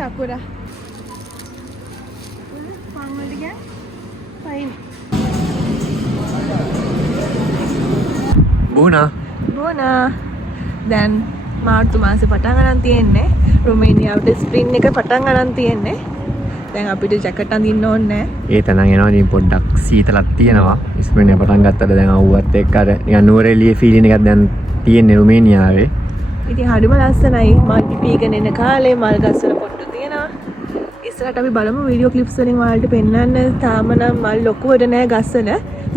sakura. Pangwala gan. Fine. Bona. Then මාර්තු මාසේ පටන් ගන්න තියෙන්නේ. රොමේනියාවට ස්ප්‍රින් එක පටන් ගන්න තියෙන්නේ. දැන් අපිට ජැකට් අඳින්න ඕනේ නැහැ. ඒ තරම් එනවා ඉතින් පොඩ්ඩක් සීතලක් තියෙනවා. ස්ප්‍රින් එක පටන් ගත්තට දැන් ආවුවත් එක්ක අර නිකන් නුවරඑළියේ ෆීලින් එකක් දැන් තියෙන්නේ රොමේනියාවේ. ඉතින් හරිම ලස්සනයි. මල් පිපීගෙන එන කාලේ මල් ගස්වල පොට්ටු තියෙනවා. ඉස්සරහට අපි බලමු වීඩියෝ ක්ලිප්ස් වලින් ඔයාලට පෙන්වන්න. තාම නම් මල් ලොකුවට නෑ ගස්වල.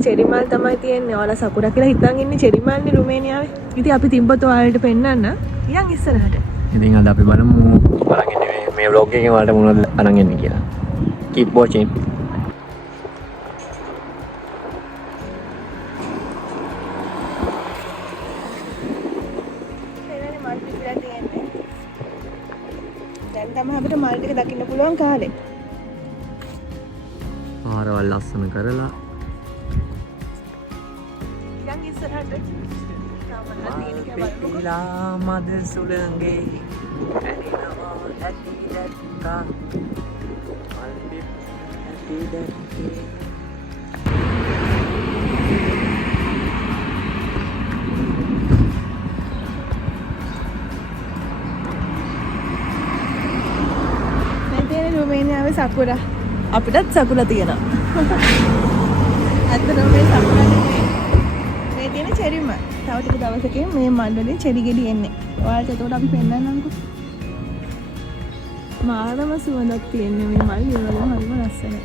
චෙරි මල් තමයි තියෙන්නේ. ඔයාලා සකුරා කියලා හිතන් ඉන්නේ චෙරි මල්නේ රොමේනියාවේ. ඉතින් අපි තිබ්බත් ඔයාලට පෙන්වන්න. යන් ඉස්සරහට. ඉතින් අද අපි බලමු බලන් ඉන්නේ මේ vlog එකෙන් ඔයාලට මොනවද අරන් එන්නේ කියලා. Keep watching. දැන් තමයි අපිට මල් ටික දකින්න පුළුවන් කාලේ. පාරවල් ලස්සන කරලා යන් ඉස්සරහට. පිලා මද සුළඟේ ඇරිනවා ඇති දැක්කා මල්පි ඇති දැක්කේ රොමේනියාවේ සකුරා අපිටත් සකුරා තියෙනවා. අතන මේ සකුරා මේ තියෙන චෙරිම. තව ටික දවසකින් මේ මල් වලින් චෙරි ගෙඩි එන්නේ. ඔයාලට එතකොට අපි පෙන්නන්නම්කෝ. මාරම සුවඳක් තියෙන්නේ මේ මල් වල හරිම ලස්සනයි.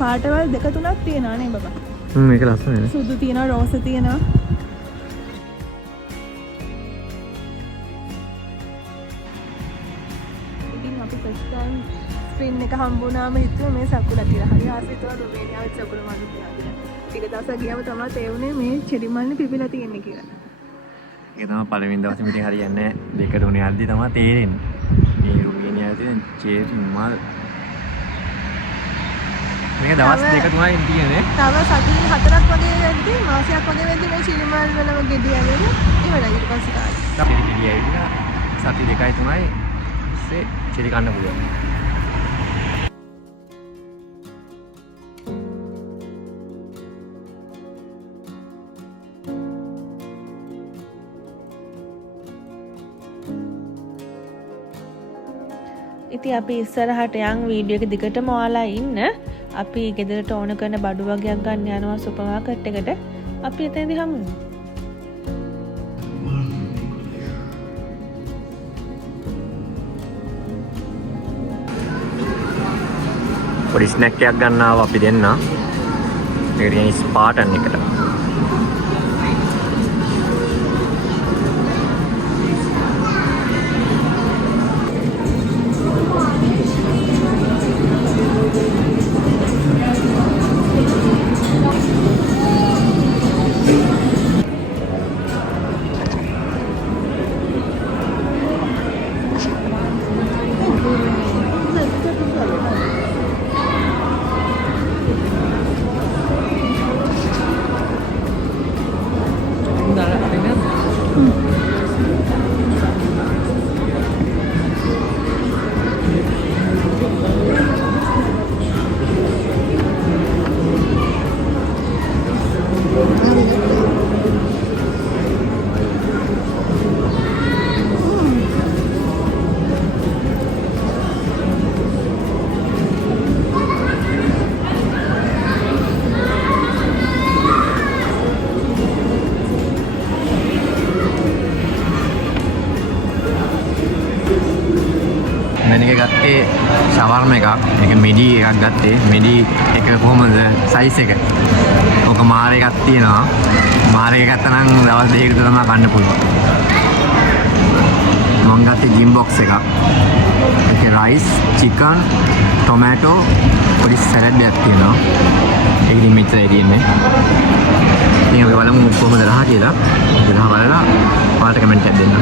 පාටවල් දෙක තුනක් තියෙනවා නේ බබා. මේක ලස්සනයි. සුදු තියෙනවා රෝස තියෙනවා. ඉතින් අපි ෆස්ට් ටයිම් ස්ප්‍රින් එක හම්බුනාම හිතුවා මේ සකුරා කියලා. හරි ආසයි තුන රොමේනියාවේ සකුරා මල් කියලා. ටික දවසක් ගියාම තමයි තේරුනේ මේ චෙරි මල්නේ පිපිලා තියෙන්නේ කියලා. ඒක තමයි පළවෙනි දවසේ මිටින් හරියන්නේ නැහැ. දෙක තුනේ යද්දි තමයි තේරෙන්නේ. මේ රොමේනියාවේ තියෙන චෙරි මල්. මේක දවස් දෙක තුනයි තියෙන්නේ. තව සති 4ක් වගේ වෙද්දි මාසයක් වගේ වෙද්දි මේ චෙරි මල් වලම ගෙඩි ඇවිල්ලා ඉවරයි ඊට පස්සේ කාලේ. චෙරි ගෙඩි ඇවිල්ලා සති දෙකයි තුනයි ඉස්සේ චෙරි කන්න පුළුවන්. ඉතින් අපි ඉස්සරහට යන් වීඩියෝ එක දිගටම ඔයාලා ඉන්න. අපි ගෙදරට ඕන කරන බඩු වගේක් ගන්න යනවා සුපර් මාකට් එකට. අපි එතනදී හමු වෙමු. පොඩි ස්නැක් එකක් ගන්න ආව අපි දෙන්න. මේක කියන්නේ ස්පාටන් එකට. මේක ගත්තේ ෂවර්ම එකක්. ඒක මිඩි එකක් ගත්තේ. මිඩි එක කොහමද සයිස් එක? ඔක මාර එකක් තියෙනවා. මාර එක ගත්තා නම් දවස් දෙකකට තමයි කන්න පුළුවන්. මම ගත්තේ ජිම් බොක්ස් එකක්. ඒකේ රයිස්, චිකන්, ටොමැටෝ, පොඩි සලාඩ් එකක් තියෙනවා. ඒක ඉතින් මෙච්චරයි තියෙන්නේ. ඉතින් අපි බලමු කොහොමද රහ කියලා. රහ බලලා ඔයාලට කමෙන්ට් එකක් දෙන්න.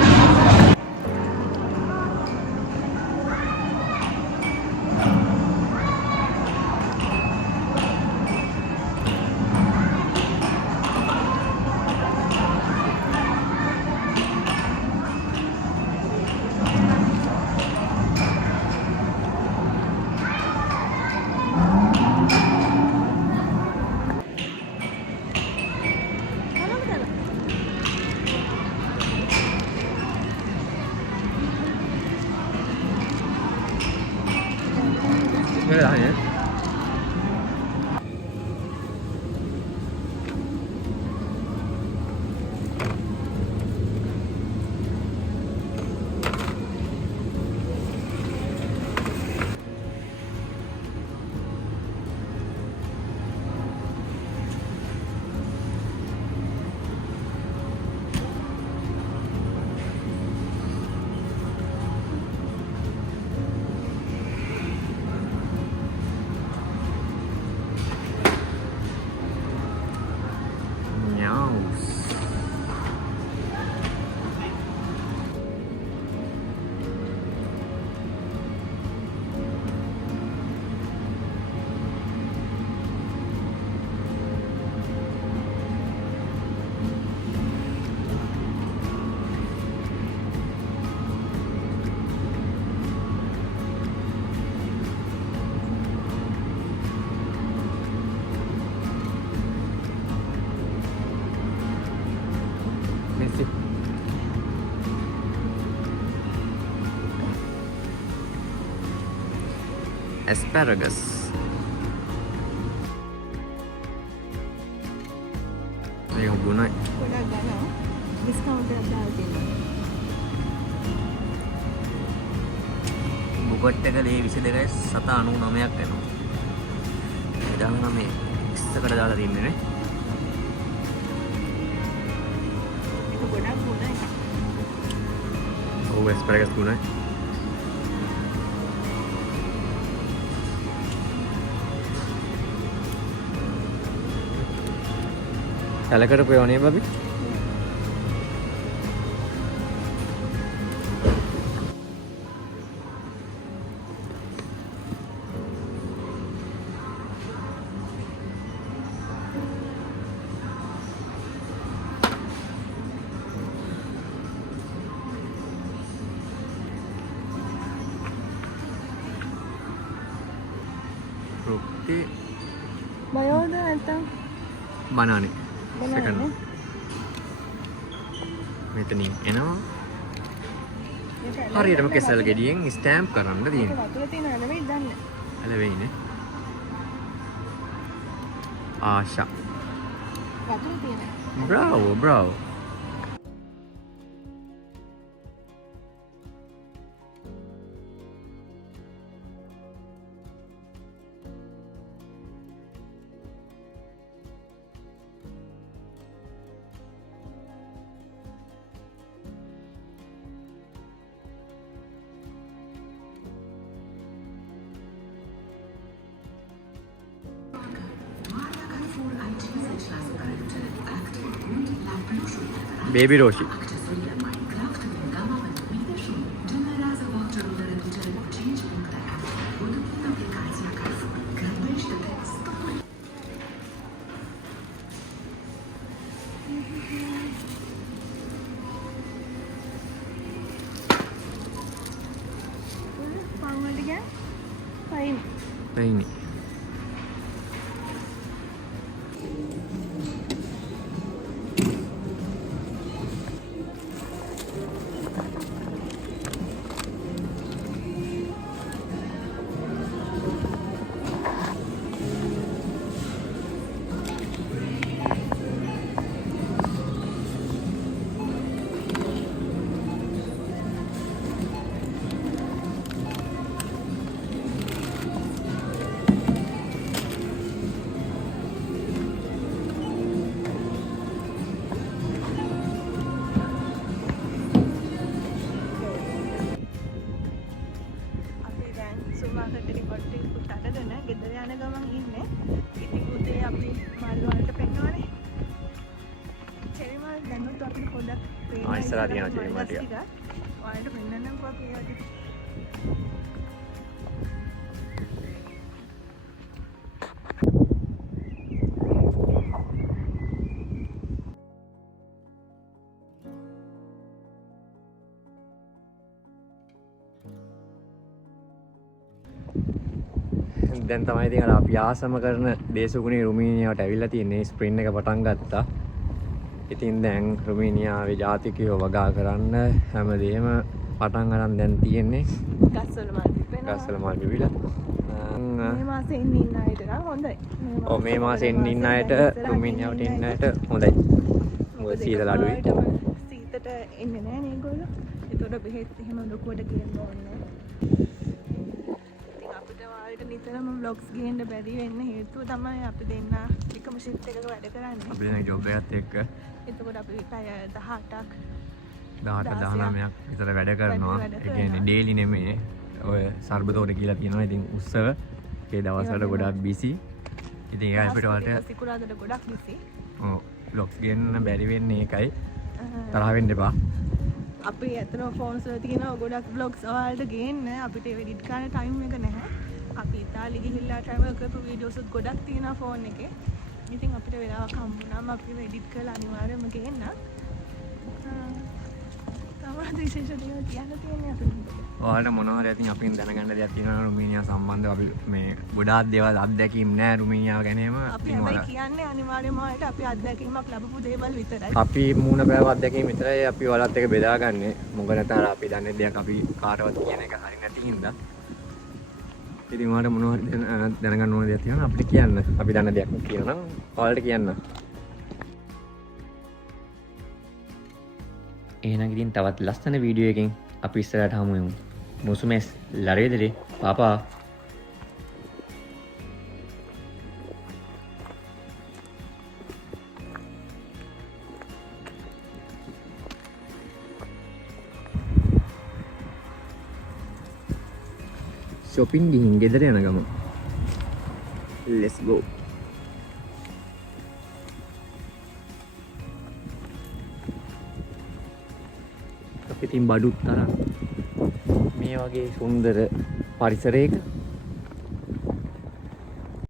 එක දාන්නේ. Asparagus. Ini guna. ගොඩක් ගන්නවා. ඩිස්කවුන්ට් එකක් දාලා තියෙනවා. බුකට් එක ලේ 22යි 799ක් වෙනවා. 19 ඉස්සකට දාලා තින්නේ නේ. ඒක ගොඩක් ගුණ එකක්. ඔව් asparagus ගුණයි. කලකට ප්‍රයෝණිය බබි. රුක්ති බයෝද නැත්තම් බනානේ. බනානේ. Second. මෙතනින් එනවා. හරියටම කෙසල් ගෙඩියෙන් ස්ටෑම්ප් කරන්න ඒක තියෙනවා. වතුර තියෙන නෙවෙයි දන්නේ. ඇලවෙයිනේ. ආශා. වතුර තියෙන. Bravo, bravo. Baby Roshi. පාන් වලට ගියා. පයින්. Ini. සුමාකට කොට පුතටගෙන ගෙදර යන ගමන් ඉන්නේ. ඉතින් උදේ අපි මල් වලට පෙන්නවනේ. චෙරි මල් දැනුත් අපිට පොඩක් පේනවා. ඉස්සරහ තියෙනවා චෙරි මල් ටික. වලට පෙන්නන්නම්කෝ අපි ඒවට. දැන් තමයි ඉතින් අර අපි ආසම කරන දේශගුණී රුමීනියාවට ඇවිල්ලා තියෙන්නේ. ස්ප්‍රින්ට් එක පටන් ගත්තා. ඉතින් දැන් රුමීනියාවේ ජාතිකයෝ වගා කරන්න හැමදේම පටන් අරන් දැන් තියෙන්නේ. ගස්වල මල් පිපෙනවා. ගස්වල මල් පිපිලා. මේ මාසේ ඉන්න ඉන්න අයට නම් හොඳයි. ඔව් මේ මාසේ ඉන්න අයට රුමීනියාවට ඉන්න අයට හොඳයි. මොකද සීතල අඩුයි. සීතට එන්නේ නැහැ නේ ඒගොල්ලෝ. ඒතකොට බෙහෙත් එහෙම ලොකුවට ගේන්න ඕනේ නැහැ. ඉතින් අපිට වාලට නිතරම vlogs ගේන්න බැරි වෙන්න හේතුව තමයි අපි දෙන්න එකම shift එකක වැඩ කරන්නේ. අපි දැන් ජොබ් එකත් එක්ක එතකොට අපි පැය 18ක් 18-19ක් විතර වැඩ කරනවා. ඒ කියන්නේ ඩේලි නෙමෙයි. ඔය සර්බතෝට කියලා තියෙනවා. ඉතින් උත්සව ඒ දවස්වල ගොඩක් බිසි. ඉතින් ඒ අපිට වලට සිකුරාදට ගොඩක් busy. ඔව් vlogs ගේන්න බැරි වෙන්නේ ඒකයි. තරහ වෙන්න එපා. අපි ඇත්තටම ෆෝන්ස් වල තියෙන ගොඩක් vlogs ඔයාලට ගේන්න අපිට එඩිට් කරන්න ටයිම් එක නැහැ. අපි ඉතාලි ගිහිල්ලා travel කරපු වීඩියෝස් ගොඩක් තියෙනවා ෆෝන් එකේ. ඉතින් අපිට වෙලාවක් හම්බුනාම අපි එඩිට් කරලා අනිවාර්යයෙන්ම ගේන්න. තමයි විශේෂ දේවල් කියන්න තියෙන්නේ අපිට. ඔයාලට මොනවා හරි අතින් අපින් දැනගන්න දෙයක් තියෙනවා රුමීනියා සම්බන්ධව අපි මේ ගොඩාක් දේවල් අත්දැකීම් නැහැ රුමීනියාව ගැනීම. අපි හැබැයි කියන්නේ අනිවාර්යයෙන්ම ඔයාලට අපි අත්දැකීමක් ලැබපු දේවල් විතරයි. අපි මූණ බෑව අත්දැකීම් විතරයි අපි ඔයාලත් එක්ක බෙදාගන්නේ. මොකද නැත්නම් අපි දන්නේ දෙයක් අපි කාටවත් කියන එක හරි නැති හින්දා. ඉතින් ඔයාලට මොනවා හරි දැනගන්න ඕන දෙයක් තියෙනවා අපිට කියන්න. අපි දන්න දෙයක් කියනවා නම් ඔයාලට කියන්න. එහෙනම් ඉතින් තවත් ලස්සන වීඩියෝ එකකින් අපි ඉස්සරහට හමු වෙමු. මුසුමෙස් ලරේදරේ පාපා. shopping ගිහින් ගෙදර යන ගම. let's go. අපි තින් බඩුත් තරම් මේ වගේ සුන්දර පරිසරයක